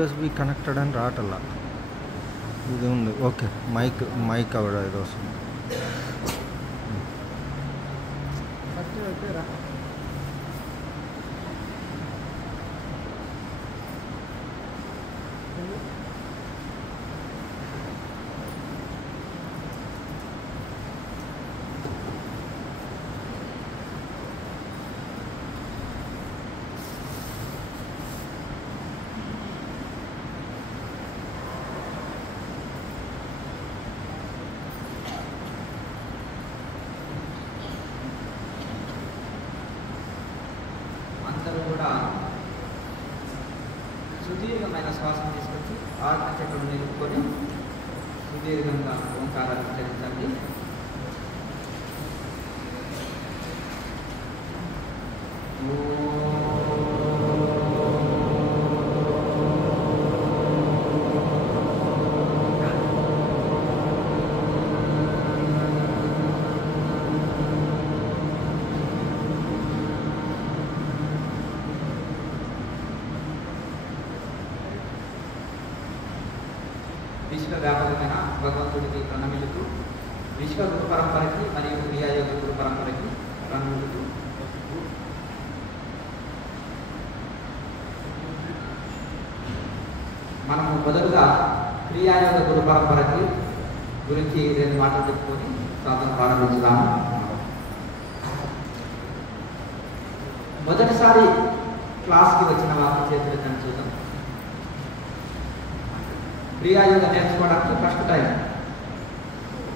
USB connected అని రావటల్లా. ఇది ఉంది. ఓకే, మైక్ ఆవిడ ఇది వస్తుంది. అందరూ కూడా సుదీర్ఘమైన శ్వాసను తీసుకొచ్చి ఆజ్ఞ చక్రం నిలుపుకొని సుదీర్ఘంగా ఓంకారాన్ని ఉచ్చరించండి. విశ్వవ్యాపకమైన భగవంతుడికి ప్రణమిలుతూ విశ్వ గురు పరంపరకి మరియు క్రియాయోగ గురు పరంపరకి ప్రణమిలుతూ మనము మొదలుగా క్రియాయోగ గురు పరంపరకి గురించి 2 మాటలు చెప్పుకొని సాధన ప్రారంభించుదాము. మొదటిసారి క్లాస్కి వచ్చిన వారిని చేతులెత్తని చూద్దాం. క్రియాయోగ నేర్చుకోవడానికి ఫస్ట్ టైం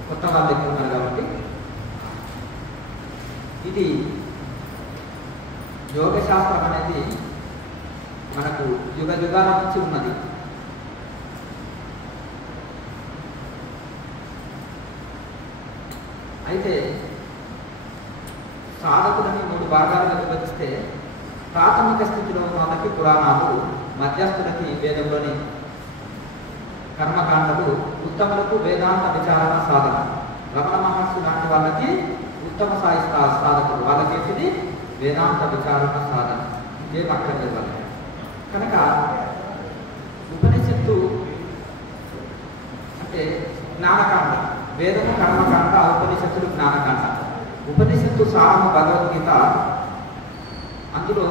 కొత్త వాళ్ళు ఎక్కువ ఉన్నారు కాబట్టి ఇది యోగ శాస్త్రం అనేది మనకు యుగ యుగాల నుంచి ఉన్నది. అయితే సాధకులని 3 భాగాలుగా విభజిస్తే ప్రాథమిక స్థితిలో ఉన్న వాళ్ళకి పురాణాలు, మధ్యస్థులకి వేదంలోని కర్మకాండలు, ఉత్తములకు వేదాంత విచారణ సాధన. రమణ మహర్షి లాంటి వాళ్ళకి ఉత్తమ సాయి సాధకులు, వాళ్ళకి వేదాంత విచారణ సాధన. ఇదే పక్కన వాళ్ళకి కనుక ఉపనిషత్తు అంటే జ్ఞానకాండ, వేదము కర్మకాండ, ఉపనిషత్తులు జ్ఞానకాండ. ఉపనిషత్తు సారము భగవద్గీత. అందులో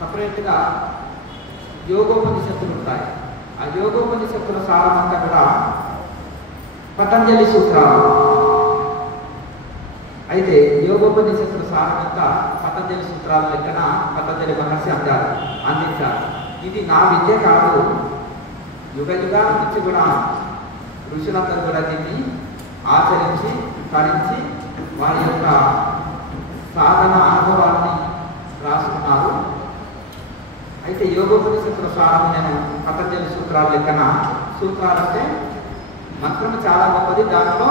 సపరేట్గా యోగోపనిషత్తులు ఉంటాయి. ఆ యోగోపనిషత్తుల సారమంతా కూడా పతంజలి సూత్రాలు. అయితే యోగోపనిషత్తుల సారమంతా పతంజలి సూత్రాల లెక్కన పతంజలి మహర్షి అందించారు. ఇది నా విద్య కాదు, యుగ యుగాల నుంచి కూడా ఋషులందరూ కూడా దీన్ని ఆచరించి తరించి వారి యొక్క సాధన అనుభవాన్ని రాసుకున్నారు. అయితే యోగోపనిషత్తుల సారం నేను పతంజలి సూత్రాల లెక్కన, సూత్రాలంటే మంత్రం చాలా గొప్పది, దాంట్లో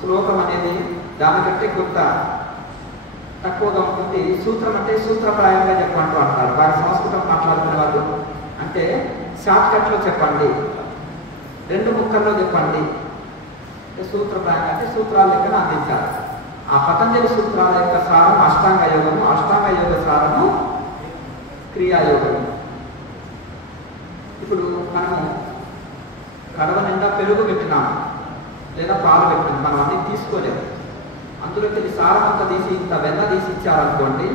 శ్లోకం అనేది దానికంటే కొంత తక్కువగా ఉంటుంది. సూత్రం అంటే సూత్రప్రాయంగా చెప్పంటూ అంటారు. వారి సంస్కృతం మాట్లాడుకునే వాళ్ళు అంటే షార్ట్కట్లో చెప్పండి, 2 ముక్కల్లో చెప్పండి, సూత్రప్రాయంగా అంటే సూత్రాల లెక్కన అందించారు. ఆ పతంజలి సూత్రాల యొక్క సారం అష్టాంగ యోగము, అష్టాంగ యోగ సారము క్రియాయోగము. ఇప్పుడు మనము కడవ నిండా పెరుగు పెట్టినాము లేదా పాలు పెట్టినాము, మనం అన్ని తీసుకోలేము. అందులోకి సారమంతా తీసి ఇంత వెన్న తీసి ఇచ్చారనుకోండి,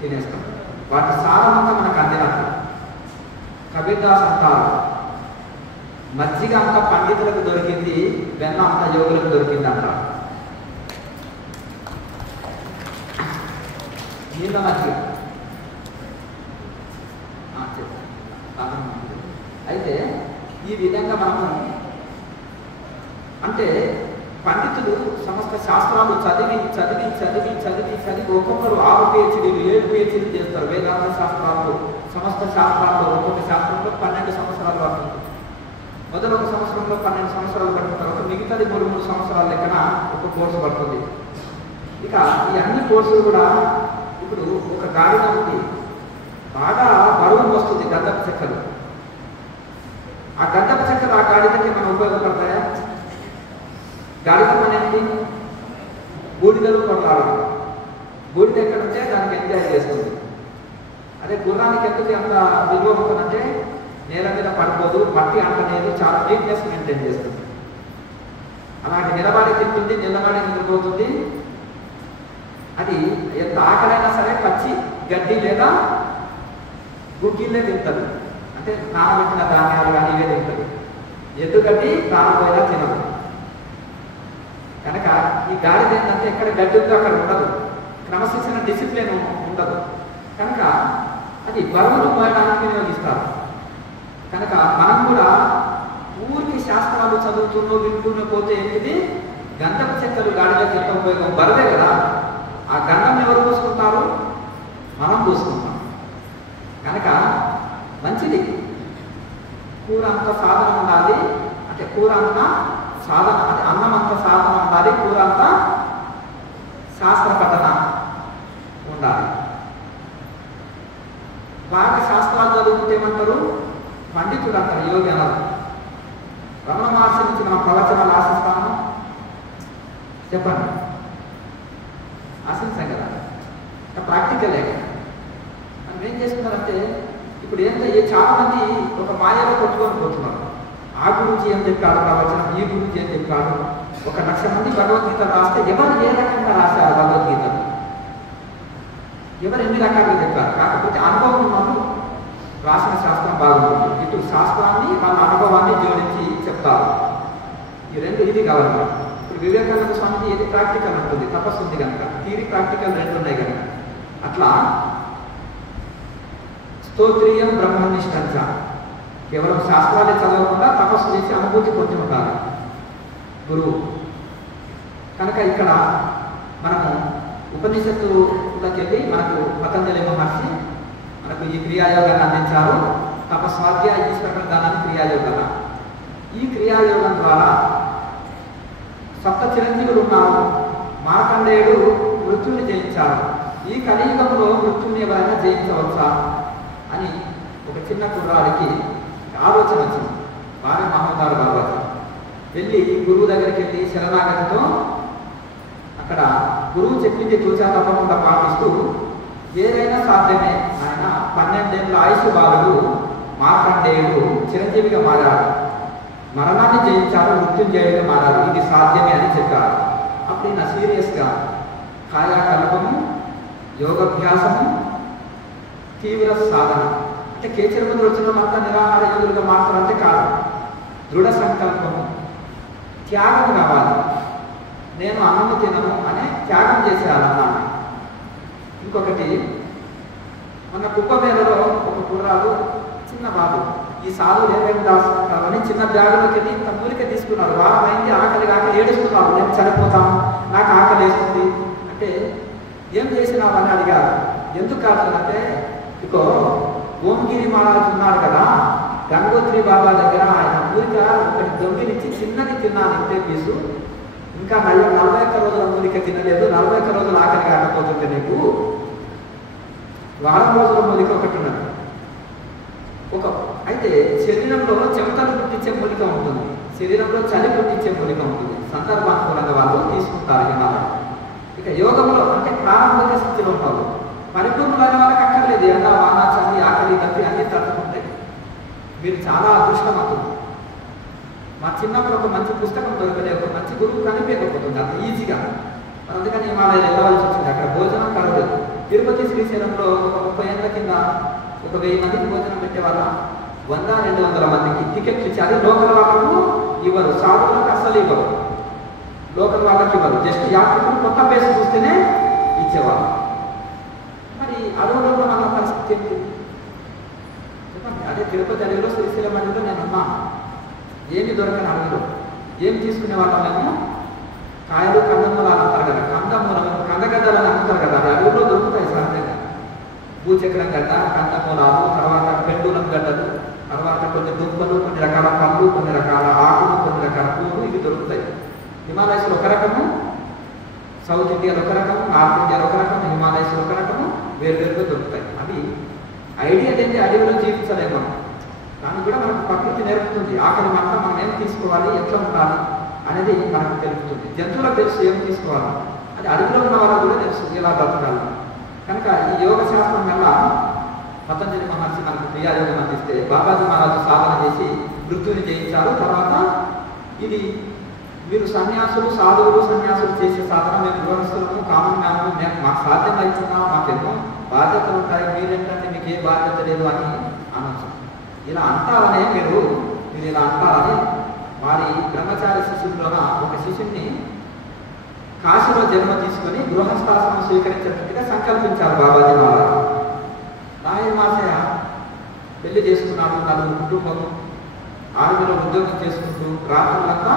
తినేస్తాం. వాటి సారమంతా మనకు అందినట్టు. కబీర్దాస్ అంటారు, మజ్జిగ అంతా పండితులకు దొరికింది, వెన్న అంతా యోగులకు దొరికింది అంటారు. నీళ్ళ మజ్జిగ అయితే ఈ విధంగా మనము అంటే పండితులు సమస్త శాస్త్రాలు చదివి చదివి చదివి చదివి చదివి ఒక్కొక్కరు 6 PhDలు 7 PhDలు చేస్తారు. వేదాంత శాస్త్రాలు, సమస్త శాస్త్రాల్లో ఒక్కొక్క శాస్త్రంలో 12 సంవత్సరాలు పడుతుంది. మొదటి 1 సంవత్సరంలో 12 సంవత్సరాలు పట్టిన తర్వాత మిగతాది 3 సంవత్సరాల లెక్కన ఒక కోర్సు పడుతుంది. ఇక ఈ అన్ని కోర్సులు కూడా ఇప్పుడు ఒక గాడిదకి బాగా బరువు వస్తుంది, గంధపు చెక్కలు. ఆ గంధపు చెక్కలు ఆ గాడిదకి మనం ఉపయోగపడతాయా? గాడిద అనేది బూడిదలు కొట్లాడాలి. బూడిద ఎక్కడుంటే దానికి ఎంజాయ్ చేస్తుంది. అదే గుర్రానికి ఎందుకు అంత విలువ ఉంటుందంటే నేల మీద పడిపోదు, మట్టి అంటలేదు, చాలా నీట్నెస్ మెయింటైన్ చేస్తుంది. అలాంటి నిలబడి తింటుంది, నిలబడి నిద్రపోతుంది. అది ఎంత ఆకలైనా సరే పచ్చి గడ్డి లేదా గుగ్గిళ్ళే తింటుంది. అంటే నానబెట్టిన ధాన్యాలు కానీ ఇవే తింటుంది. ఎందుకంటే ప్రాణపోయినా తినదు. కనుక ఈ గాడిద ఏంటంటే ఎక్కడ గడ్డి ఉందో అక్కడ ఉండదు, క్రమశిక్షణ డిసిప్లిన్ ఉండదు. కనుక అది బరువును మోయడానికి వినియోగిస్తారు. కనుక మనం కూడా ఊరికి శాస్త్రాలు చదువుతున్నో వింటూనే పోతే ఏంటిది, గంధపు చెక్కలు గాడిలోకి ఎంత ఉపయోగం, బరువే కదా. ఆ గంధం ఎవరు పూసుకుంటారు? మనం పూసుకుంటాం. కనుక మంచిది. కూర అంత సాధన ఉండాలి, అంటే కూర అంత సాధన, అంటే అన్నం అంత సాధన ఉండాలి, కూర అంత శాస్త్ర పఠన ఉండాలి. బాగా శాస్త్రాలు చదువుకుంటే ఏమంటారు? పండితుడు అంటారు, యోగి అన్నారు. రమణ మహర్షి నుంచి మనం ప్రవచనాలు ఆశిస్తాము, చెప్పండి, ఆశించాం కదా. ప్రాక్టికలే కదా. మనం ఏం చేస్తున్నారంటే ఇప్పుడు చాలా మంది ఒక మాయలో కొట్టుకొని పోతున్నారు. ఆ గురించి ఏం చెప్పాడు ప్రవచనం, ఈ గురించి ఏం చెప్పాడు. 1,00,000 మంది భగవద్గీత రాస్తే ఎవరు ఏ రకంగా రాశారు భగవద్గీతను, ఎవరు ఎన్ని రకాలుగా చెప్పారు. కాకపోతే అనుభవం ఉన్నప్పుడు రాసిన శాస్త్రం బాగుంటుంది. ఇటు శాస్త్రాన్ని వాళ్ళ అనుభవాన్ని జోడించి చెప్తారు. ఈ రెండు ఇది కావాలి. ఇప్పుడు వివేకానంద స్వామికి ఏది ప్రాక్టికల్ ఉంటుంది, తపస్సు ఉంది కనుక, థియరీ ప్రాక్టికల్ రెండు ఉన్నాయి కనుక. అట్లా స్తోత్రీయం బ్రహ్మనిష్టంచ, కేవలం శాస్త్రాలే చదవకుండా తపస్సు చేసి అనుభూతి పొంది ఉంటారు గురువు. కనుక ఇక్కడ మనము ఉపనిషత్తులకు వెళ్ళి మనకు పతంజలి మహర్షి మనకు ఈ క్రియాయోగాన్ని అందించారు. తపస్వాధ్యాయ ఈశ్వర దానాన్ని క్రియాయోగాన్ని. ఈ క్రియాయోగం ద్వారా సప్త చిరంజీవులు ఉన్నారు. మార్కండేయుడు మృత్యుని జయించారు. ఈ కలియుగంలో మృత్యుని ఎవరైనా జయించవచ్చా అని ఒక చిన్న కుర్రాడికి ఆలోచన వచ్చింది. వారి మహోదారు బాబా వెళ్ళి గురువు దగ్గరికి వెళ్ళి శరణాగతితో అక్కడ గురువు చెప్పింది తూచా తప్పకుండా పాటిస్తూ, ఏదైనా సాధ్యమే, ఆయన 12 ఏళ్ల ఆయుష్ బాలుడు మార్కండేయుడు చిరంజీవిగా మారాడు, మరణాన్ని జయించాడు, మృత్యుంజయుడిగా మారాడు, ఇది సాధ్యమే అని చెప్పారు. అప్పుడు ఈయన సీరియస్గా కాయాకల్పము, యోగాభ్యాసము, తీవ్ర సాధన, అంటే కేచరమంది వచ్చిన అంతా నిరాహార యోగులుగా మాత్రమంటే కాదు, దృఢ సంకల్పము, త్యాగం కావాలి. నేను అన్నము తినను అనే త్యాగం చేసేయాలి అన్నాన్ని. ఇంకొకటి, మన కుప్పమేలలో ఒక కుర్రాడు చిన్న బాబు ఈ సాధువులు ఏమేమి దాచుకుంటారని చిన్న బ్యాగులోకి వెళ్ళి ఇంత మూలిక తీసుకున్నారు. వారం అయింది, ఆకలి కాక ఏడుస్తున్నారు, నేను చనిపోతాను, నాకు ఆకలి వేస్తుంది అంటే, ఏం చేసినావని అడిగారు. ఎందుకు కాదంటే, ఇకో ఓంగిరి మహారాజు ఉన్నాడు కదా, గంగోత్రి బాబా దగ్గర ఆయన మూలిక ఒకటి దొంగిలించి చిన్నది తిన్నాను, ఇంతే పీసు, ఇంకా 41 రోజుల మూలిక తినలేదు, 41 రోజులు ఆకలి కాకపోతుంటే నీకు వారం రోజుల మూలిక ఒకటి ఉన్నది. అయితే శరీరంలో చెమటలు పుట్టించే మూలిక ఉంటుంది, శరీరంలో చలి పుట్టించే మూలిక ఉంటుంది. సందర్భానుకూలంగా వాళ్ళు తీసుకుంటారు హిమాలయం. ఇక యోగంలో అంటే ప్రారంభిక స్థితిలో ఉంటారు. పరిపూర్ణమైన వాళ్ళకి అక్కర్లేదు, ఎండ వాన చలి ఆకలి తప్పి అన్ని తట్టుకుంటాయి. మీరు చాలా అదృష్టమవుతుంది. మా చిన్నప్పుడు ఒక మంచి పుస్తకం దొరకలేదు, ఒక మంచి గురువు కనిపించకపోతుంది అంత ఈజీగా. అందుకని హిమాలయాలు వెళ్ళవలసి వచ్చింది. అక్కడ భోజనం కలగలేదు. తిరుపతి శ్రీశైలంలో ఒక 30 ఏళ్ల కింద ఒక 1000 మందికి భోజనం పెట్టేవాళ్ళ, 100-200 మందికి టికెట్లు ఇచ్చి, అదే లోకల్ వాళ్ళకు ఇవ్వరు, సాధువులకు అస్సలు ఇవ్వరు, లోకల్ వాళ్ళకి ఇవ్వరు, జస్ట్ యాత్రికులు కొత్త ప్లేస్ చూస్తేనే ఇచ్చేవాళ్ళు. మరి అడవులలో మన పరిస్థితి ఏంటి చెప్పండి. అదే తిరుపతి అడవిలో, శ్రీశైలం అడవిలో నేను ఉన్నా, ఏమి దొరకని అడవిలో ఏం తీసుకునే వాళ్ళం మేము? కాయలు కందమూలాలు అంటారు కదా, కందగడ్డలని అమ్ముతారు కదా, అది అడవుల్లో దొరుకుతాయి సహజంగా. భూచక్రం గడ్డ, కందమూలాలు, తర్వాత పెండులం గడ్డలు, తర్వాత కొన్ని దుంపలు, కొన్ని రకాల పళ్ళు, కొన్ని రకాల ఆకులు, కొన్ని రకాల పువ్వులు, ఇవి దొరుకుతాయి. హిమాలయస్లో ఒక రకము, సౌత్ ఇండియాలో ఒక రకము, నార్త్ ఇండియాలో ఒక రకము, హిమాలయస్లో ఒక రకము, వేరువేరుగా దొరుకుతాయి. అవి ఐడియా ఏంటి, అడవిలో జీవించలేము మనం. దాన్ని కూడా మనకు ప్రకృతి నేర్పుతుంది. ఆకలి మాత్రం మనం ఏం తీసుకోవాలి, ఎట్లా ఉండాలి అనేది మనకు తెలుపుతుంది. జంతువులకు తెలుసు ఏం తీసుకోవాలి, అది అడవిలో ఉన్న వాళ్ళకు కూడా తెలుసు ఎలా బ్రతకాలి. కనుక ఈ యోగ శాస్త్రం వల్ల పతంజలి మహర్షి మనకు క్రియాయోగం అందిస్తే బాబాజీ మహారాజు సాధన చేసి మృత్యుని జయించారు. తర్వాత ఇది మీరు సన్యాసులు సాధువులు సన్యాసులు చేసే సాధన మేము గృహస్థులను కామన్ మ్యాన్లు మేము మాకు సాధ్యం అవుతున్నాం, మాకెన్నో బాధ్యతలు ఉంటాయి, మీరేంటంటే మీకు ఏ బాధ్యత లేదు అని అనొచ్చు. ఇలా అంటారనే మీరు ఇలా అంటారని వారి బ్రహ్మచారి శిష్యుల్లోన ఒక శిష్యుని కాశీలో జన్మ తీసుకొని గృహస్థాశ్రమం స్వీకరించేటట్టుగా సంకల్పించారు బాబాజీ మహారాజు. నాయన మాసయ్య పెళ్లి చేసుకున్నాడు, నలుగురు కుటుంబం, ఆర్మీలో ఉద్యోగం చేసుకుంటూ రాత్రులంతా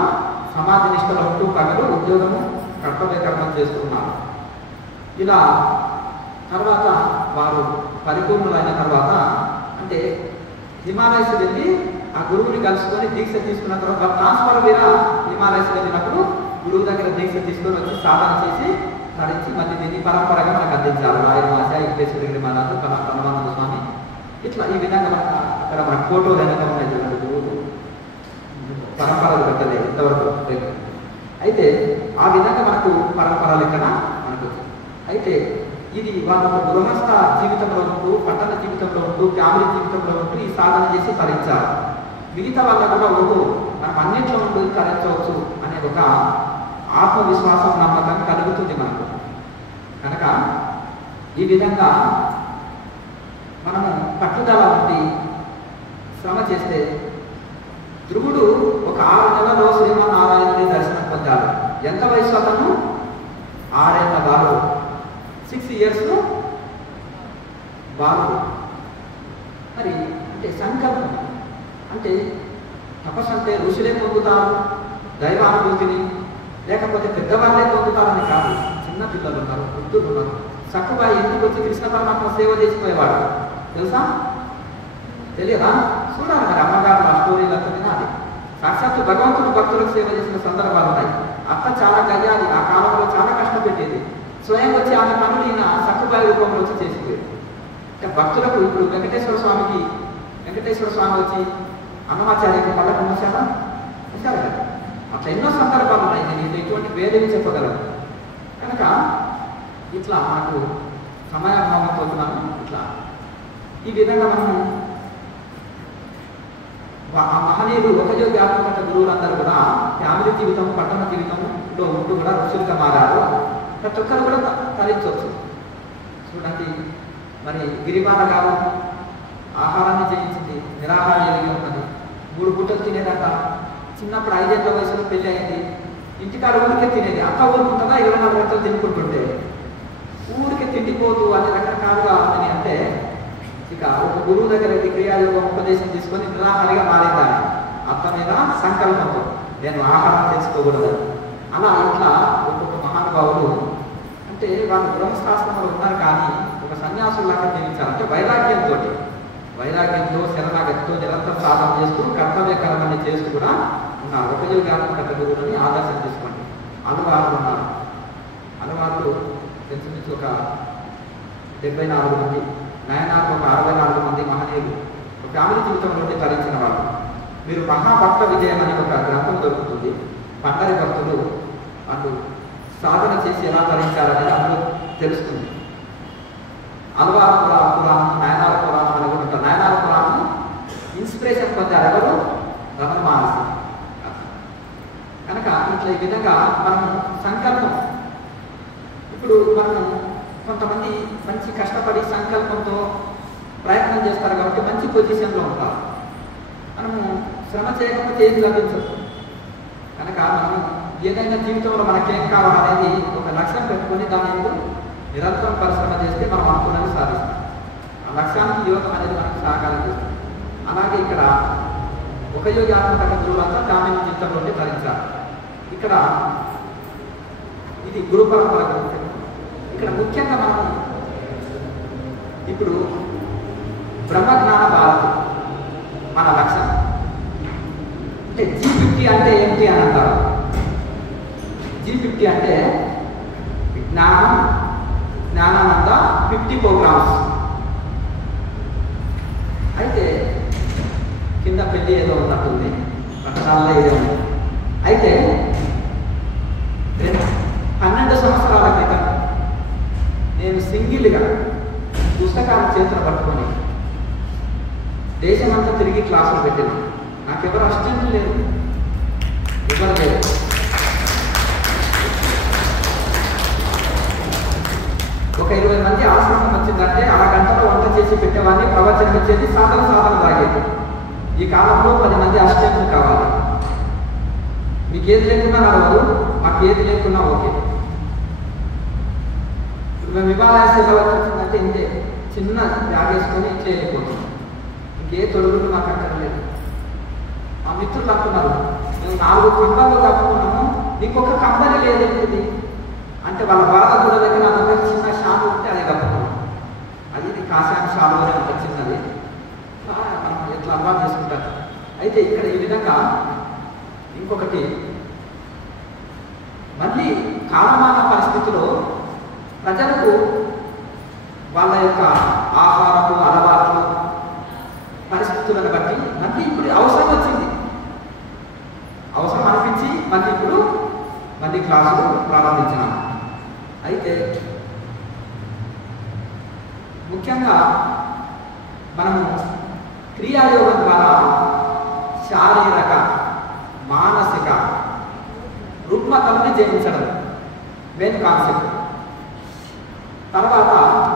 సమాధి నిష్టలో ఉంటూ పగలు ఉద్యోగము కర్తవ్య కర్మం చేసుకున్నారు. ఇలా తర్వాత వారు పరిపూర్ణులైన తర్వాత అంటే హిమాలయస్ వెళ్ళి ఆ గురువుని కలుసుకొని దీక్ష తీసుకున్న తర్వాత ట్రాన్స్ఫర్ మీద హిమాలయస్ వెళ్ళినప్పుడు గురువు దగ్గర దీక్ష తీసుకొని వచ్చి సాధన చేసి తరించి మళ్ళీ దీన్ని పరంపరగా మనకు అందించారు. రాయల మాస ఇంకేశ్వరి మహారాజు పరమానంద స్వామి ఇట్లా ఈ విధంగా మనకు అక్కడ మన ఫోటోలు వెనక ఉన్నాయి చూడండి. గురువులు పరంపరలు పెట్టలేదు ఇంతవరకు. అయితే ఆ విధంగా మనకు పరంపరలు ఇక్కడ మనకు అయితే ఇది వాళ్ళ గృహస్థ జీవితంలో ఉంటూ పట్టణ జీవితంలో ఉంటూ ఫ్యామిలీ జీవితంలో ఉంటూ ఈ సాధన చేసి తరించారు. మిగతా వాళ్ళ కూడా మనం అన్నింటిలో ఉంటూ తరించవచ్చు అనే ఒక ఆత్మవిశ్వాసం నమ్మకం కలుగుతుంది మనకు. కనుక ఈ విధంగా మనము పట్టుదల ఉండి శ్రమ చేస్తే ధ్రువుడు ఒక 6 నెలల్లో శ్రీమన్నారాయణుడి దర్శనం పొందారు. ఎంత వయసు అతను? 6 ఏళ్ల బాలుడు, 6 years బాలుడు. మరి అంటే సంకల్పం అంటే తపస్సు అంటే ఋషులే పొందుతారు దైవానుభూతిని, లేకపోతే పెద్దవాళ్ళే పొందుతారని కాదు. చిన్న పిల్లలు ఉన్నారు, వృద్ధులు ఉన్నారు. చక్కగా ఇంటికి వచ్చి కృష్ణ పరమాత్మ సేవ చేసిపోయేవాడు తెలుసా? తెలియదా? చూడాలి మరి అమ్మగారు ఆ స్టోరీలంతా వినాలి. సాక్షాత్తు భగవంతుడు భక్తులకు సేవ చేసిన సందర్భాలు ఉన్నాయి. అత్త చాలా గయ్యాలి, ఆ కాలంలో చాలా కష్టపెట్టేది. స్వయం వచ్చి ఆమె పనులు ఈయన సక్కుబాయి రూపంలో వచ్చి చేసిపోయేది. అంటే భక్తులకు ఇప్పుడు వెంకటేశ్వర స్వామి వచ్చి అన్నమాచార్యకి పళ్ళకు మూసారా? చూశారు కదా. అట్లా ఎన్నో సందర్భాలు ఉన్నాయి. నేను ఎటువంటి వేరేవి చెప్పగలను. కనుక ఇట్లా మనకు సమయాభావం పోతున్నాను. ఇట్లా ఈ విధంగా మనము ఆ మహనీయులు ఒకజో వ్యాపక గురువులందరూ కూడా ఫ్యామిలీ జీవితం పట్టణ జీవితంలో ఉంటూ కూడా ఋషులుగా మారారు. ప్రతి ఒక్కరు కూడా తరించవచ్చు. చూడండి మరి గిరిబాల గారు ఆహారాన్ని జయించింది, నిరాహార యోగి ఉన్నది, 3 పూటలు తినేదాకా. చిన్నప్పుడు 5 ఏళ్ల వయసులో పెళ్లి అయింది. ఇంటికాడ ఊరికే తినేది. అక్క ఊరుకుంటుందా 24 గంటలు తినుకుంటుంటే ఊరికే తిండిపోతూ అన్ని రకరకాలుగా అని అంటే ఇక ఒక గురువు దగ్గర క్రియాయోగం ఉపదేశం తీసుకొని నిరాహారిగా మారేదాన్ని. అత్త మీద సంకల్పంతో నేను ఆహారం చేసుకోకూడదని. అలా ఇట్లా ఒక్కొక్క మహానుభావులు అంటే వాళ్ళు గృహస్థాశ్రమంలో ఉన్నారు కానీ ఒక సన్యాసులాగా జీవించారు. అంటే వైరాగ్యంతో శరణాగతితో నిరంతరం సాధన చేస్తూ కర్తవ్య కర్మని చేస్తూ కూడా ఉన్నారు. ఉపయోగాత్మక గురువులని ఆదర్శం తీసుకోండి. అనువాదులు ఉన్నారు. అనువాదులు తెలిసి ఒక 74 మంది, నయనాలకు ఒక 64 మంది మహనీయులు ఒక ఫ్యామిలీ జీవితంలో తరించిన వాళ్ళు. మీరు మహాభక్త విజయం అని ఒక గ్రంథం దొరుకుతుంది. పండరి భక్తులు వాళ్ళు సాధన చేసి ఎలా తరించారనేది అందులో తెలుస్తుంది. అల్వార పురాణం, నయనాల పురాణం అని కూడా ఉంటారు. నయనాల పురాణం ఇన్స్పిరేషన్ పొందారు ఎవరు? రమణ మహర్షి. కనుక ఇట్లా ఈ విధంగా మనం సంకల్పం ఇప్పుడు మనం కొంతమంది మంచి కష్టపడి సంకల్పంతో ప్రయత్నం చేస్తారు కాబట్టి మంచి పొజిషన్లో ఉంటారు. మనము శ్రమ చేయకపోతే ఏది లభించదు. కనుక మనము ఏదైనా జీవితంలో మనకేం కావాలనేది ఒక లక్ష్యం పెట్టుకొని దాని ఎందుకు నిరంతరం పరిశ్రమ చేస్తే మనం అనుకున్నది సాధిస్తాం. ఆ లక్ష్యానికి యోగం అనేది మనకు సహకారం చేస్తుంది. అలాగే ఇక్కడ ఒక యోగాత్మక గురువులంతా గ్రామీణ జీవితంలోనే తరించారు. ఇక్కడ ఇది గురు పరంపర గురించి. ఇక్కడ ముఖ్యంగా మనం ఇప్పుడు బ్రహ్మజ్ఞాన భారతి మన లక్ష్యం. అంటే G50 అంటే ఏంటి అని అంటారు. G50 అంటే జ్ఞానానంద 50 ప్రోగ్రామ్స్. అయితే కింద పెళ్లి ఏదో ఉన్నట్టుంది, పట్టణాల్లో ఏదో ఉంది. అయితే 12 సంవత్సరాల క్రితం నేను సింగిల్గా పుస్తకాలు చేతులు పట్టుకొని దేశమంతా తిరిగి క్లాసులు పెట్టాను. నాకెవరు అసిస్టెంట్లు లేరు, ఎవరు లేరు. ఒక 20 మంది ఆశ్రమం వచ్చిందంటే అరగంటలో వంట చేసి పెట్టేవాడిని, ప్రవచనం ఇచ్చేది, సాధన తాగేది. ఈ కాలంలో 10 మంది అసిస్టెంట్లు కావాలి. మీకు ఏది లేకున్నా నడవదు, మాకు ఏది లేకున్నా ఓకే. ఇప్పుడు మేము హిమాలయ సేవలో వచ్చిందంటే ఇంతే, చిన్న బ్యాగ్ వేసుకొని ఇట్లా వెళ్ళిపోతాం. ఇంకే తొడుగులు మాకు అక్కర్లేదు. మా మిత్రులు అంటున్నారు, మేము 4 కింబాలు కప్పుకున్నాము, నీకు ఒక కంపెనీ లేదేంటిది అంటే వాళ్ళ బాధ కూడా దగ్గర నా దగ్గర చిన్న షాపు ఉంటే అదే కప్పుకున్నాం. అది కాశాను షాపులోనే ఉంటుంది చిన్నది, మనం ఎట్లా అలవాటు చేసుకుంటారు. అయితే ఇక్కడ ఈ విధంగా ఇంకొకటి, మళ్ళీ కాలమాన పరిస్థితిలో ప్రజలకు వాళ్ళ యొక్క ఆహారపు అలవాట్లు పరిస్థితులను బట్టి మళ్ళీ ఇప్పుడు అవసరం వచ్చింది. అవసరం అనిపించి మళ్ళీ క్లాసులు ప్రారంభించినాం. అయితే ముఖ్యంగా మనము క్రియాయోగం ద్వారా శారీరక మానసిక రుగ్మతల్ని జయించడం మెయిన్ కాన్సెప్ట్. తర్వాత